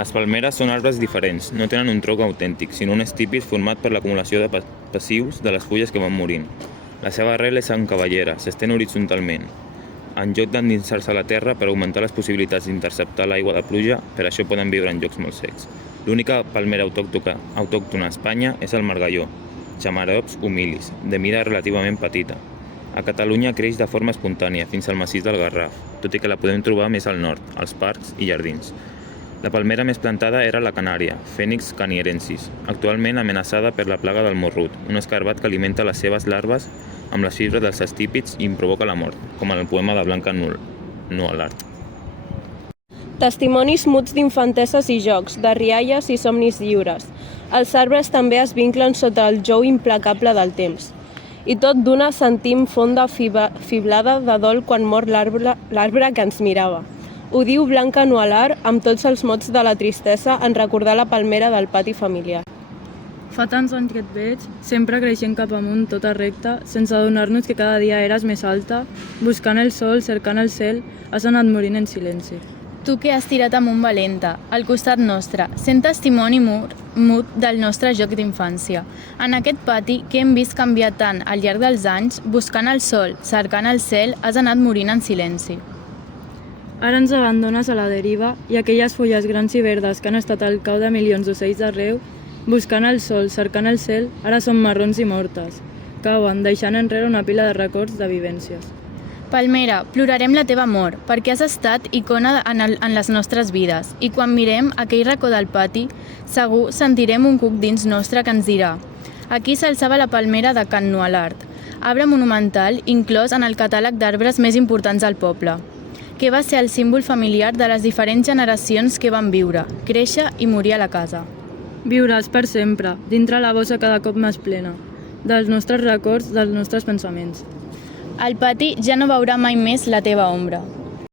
Les palmeres són arbres diferents, no tenen un tronc autèntic, sinó un estípit format per l'acumulació de passius de les fulles que van morint. La seva arrel és encavallera, s'estén horitzontalment. En lloc d'endinsar-se a la terra per augmentar les possibilitats d'interceptar l'aigua de pluja, per això poden viure en llocs molt secs. L'única palmera autòctona a Espanya és el margalló, Chamaerops humilis, de mida relativament petita. A Catalunya creix de forma espontània fins al massís del Garraf, tot i que la podem trobar més al nord, als parcs i jardins. La palmera més plantada era la canària, Phoenix canierensis, actualment amenaçada per la plaga del morrut, un escarbat que alimenta les seves larves amb les fibres dels estípits i en provoca la mort, com en el poema de Blanca Nualart. Testimonis muts d'infantesses i jocs, de rialles i somnis lliures. Els arbres també es vinclen sota el jou implacable del temps. I tot d'una sentim fonda fiblada de dol quan mor l'arbre que ens mirava. Ho diu Blanca Nualart amb tots els mots de la tristesa en recordar la palmera del pati familiar. Fa tants anys que et veig, sempre creixent cap amunt, tota recta, sense adonar-nos que cada dia eres més alta, buscant el sol, cercant el cel, has anat morint en silenci. Tu que has tirat amunt valenta, al costat nostre, sent testimoni mut del nostre joc d'infància. En aquest pati que hem vist canviar tant al llarg dels anys, buscant el sol, cercant el cel, has anat morint en silenci. Ara ens abandones a la deriva i aquelles fulles grans i verdes que han estat al cau de milions d'ocells d'arreu, buscant el sol, cercant el cel, ara són marrons i mortes. Cauen, deixant enrere una pila de records de vivències. Palmera, plorarem la teva mort, perquè has estat icona en les nostres vides, i quan mirem aquell racó del pati, segur sentirem un cuc dins nostre que ens dirà: aquí s'alçava la palmera de Can Nualart, arbre monumental inclòs en el catàleg d'arbres més importants del poble, que va ser el símbol familiar de les diferents generacions que van viure, créixer i morir a la casa. Viuràs per sempre, dintre la bossa cada cop més plena, dels nostres records, dels nostres pensaments. El pati ja no veurà mai més la teva ombra.